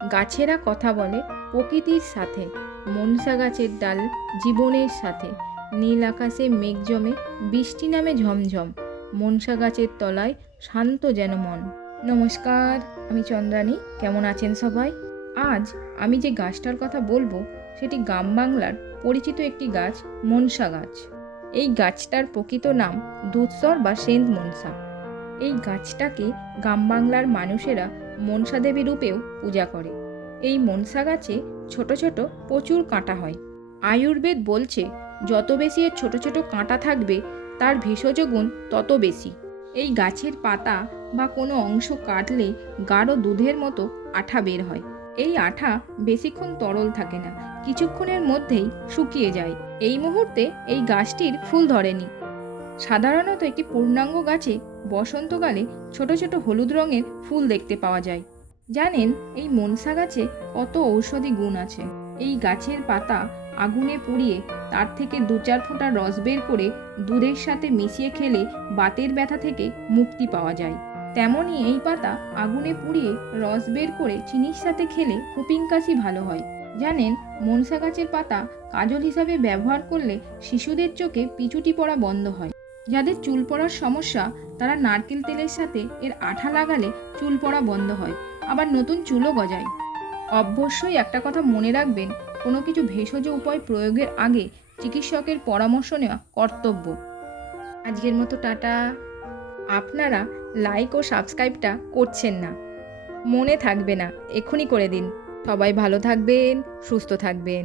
গাছেরা কথা বলে প্রকৃতির সাথে, মনসা গাছের ডাল জীবনের সাথে, নীল আকাশে মেঘ জমে, বৃষ্টি নামে ঝমঝম, মনসা গাছের তলায় শান্ত যেন মন। নমস্কার, আমি চন্দ্রানী। কেমন আছেন সবাই? আজ আমি যে গাছটার কথা বলবো সেটি গ্রাম বাংলার পরিচিত একটি গাছ, মনসা গাছ। এই গাছটার প্রকৃত নাম দুধসর বা সেন্ট মনসা। এই গাছটাকে গ্রাম বাংলার মানুষেরা মনসা দেবী রূপেও পূজা করে। এই মনসা গাছে ছোট ছোট প্রচুর কাঁটা হয়। আয়ুর্বেদ বলছে যত বেশি এর ছোট ছোট কাঁটা থাকবে তার ভেষজ গুণ তত বেশি। এই গাছের পাতা বা কোনো অংশ কাটলে গাঢ় দুধের মতো আঠা বের হয়। এই আঠা বেশিক্ষণ তরল থাকে না, কিছুক্ষণের মধ্যেই শুকিয়ে যায়। এই মুহূর্তে এই গাছটির ফুল ধরেনি। সাধারণত একটি পূর্ণাঙ্গ গাছে বসন্তকালে ছোট ছোট হলুদ রঙের ফুল দেখতে পাওয়া যায়। জানেন এই মনসা গাছে কত ঔষধি গুণ আছে? এই গাছের পাতা আগুনে পুড়িয়ে তার থেকে 2-4 ফোঁটা রস বের করে দুধের সাথে মিশিয়ে খেলে বাতের ব্যথা থেকে মুক্তি পাওয়া যায়। তেমনই এই পাতা আগুনে পুড়িয়ে রস বের করে চিনির সাথে খেলে হুপিং কাশি ভালো হয়। জানেন মনসা গাছের পাতা কাজল হিসাবে ব্যবহার করলে শিশুদের চোখে পিছুটি পড়া বন্ধ হয়। যাদের চুল পড়ার সমস্যা তারা নারকেল তেলের সাথে এর আঠা লাগালে চুল পড়া বন্ধ হয়, আবার নতুন চুলও গজায়। অবশ্যই একটা কথা মনে রাখবেন, কোনো কিছু ভেষজ উপায় প্রয়োগের আগে চিকিৎসকের পরামর্শ নেওয়া কর্তব্য। আজকের মতো টাটা। আপনারা লাইক ও সাবস্ক্রাইবটা করছেন না, মনে থাকবে না, এক্ষুনি করে দিন। সবাই ভালো থাকবেন, সুস্থ থাকবেন।